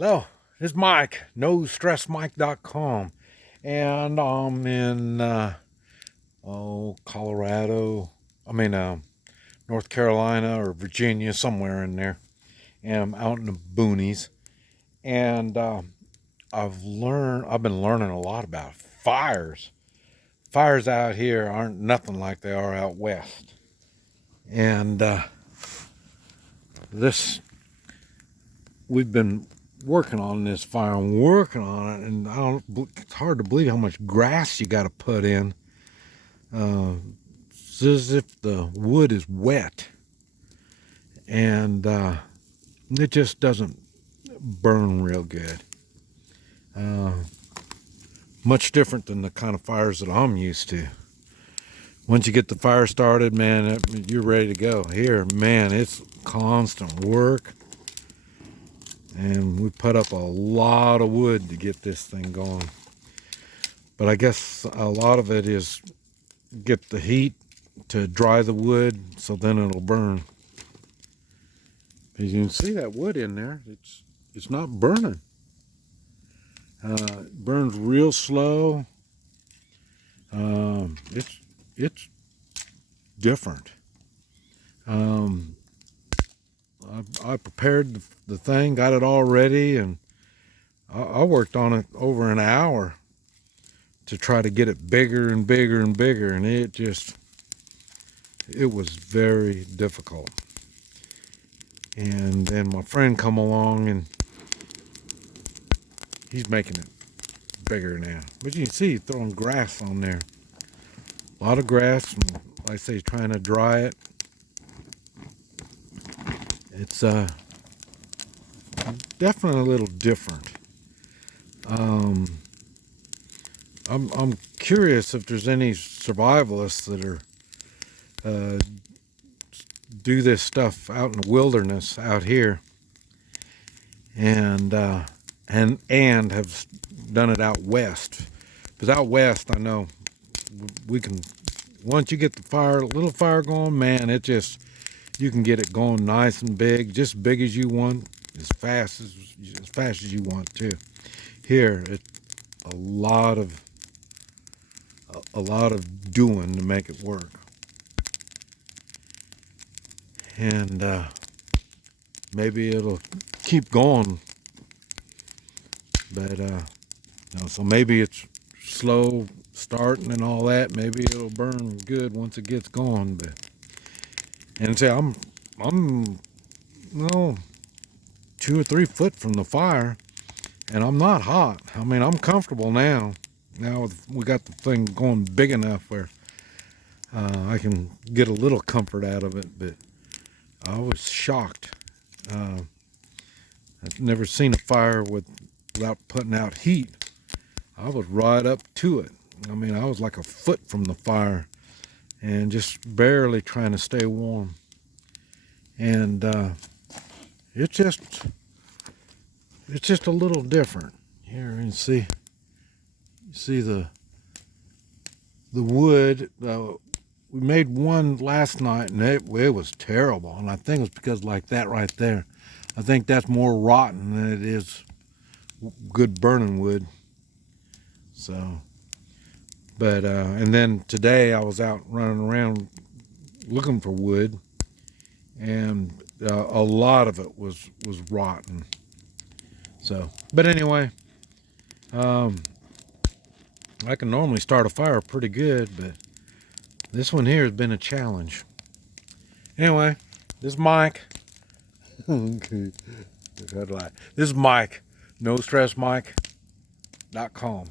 Hello, this is Mike, NoStressMike.com, and I'm in Colorado. North Carolina or Virginia, somewhere in there, and I'm out in the boonies. And I've been learning a lot about fires. Fires out here aren't nothing like they are out west, and this we've been working on this fire and working on it, and it's hard to believe how much grass you got to put in. It's as if the wood is wet, and it just doesn't burn real good. Much different than the kind of fires that I'm used to. Once you get the fire started, man, you're ready to go. Here, man, it's constant work. And we put up a lot of wood to get this thing going. But I guess a lot of it is get the heat to dry the wood so then it'll burn. As you can see that wood in there, it's not burning. It burns real slow. It's different. I prepared the thing, got it all ready, and I worked on it over an hour to try to get it bigger and bigger and bigger, and it was very difficult. And then my friend come along, and he's making it bigger now. But you can see he's throwing grass on there. A lot of grass, and like I say, he's trying to dry it. It's definitely a little different. I'm curious if there's any survivalists that are do this stuff out in the wilderness out here, and have done it out west. Because out west, I know we can. Once you get the little fire going, man, you can get it going nice and big, just big as you want, as fast as you want to. Here, it's a lot of doing to make it work. And maybe it'll keep going, but so maybe it's slow starting and all that. Maybe it'll burn good once it gets going, but. And say I'm 2 or 3 foot from the fire, and I'm not hot. I mean, I'm comfortable now. Now we got the thing going big enough where I can get a little comfort out of it. But I was shocked. I've never seen a fire without putting out heat. I was right up to it. I mean, I was like a foot from the fire, and just barely trying to stay warm. And it's just a little different. Here, you see the wood. We made one last night, and it was terrible. And I think it's because like that right there. I think that's more rotten than it is good burning wood. So. But and then today I was out running around looking for wood, and a lot of it was rotten. So, but anyway, I can normally start a fire pretty good, but this one here has been a challenge. Anyway, this is Mike. Okay, this is Mike, NoStressMike.com.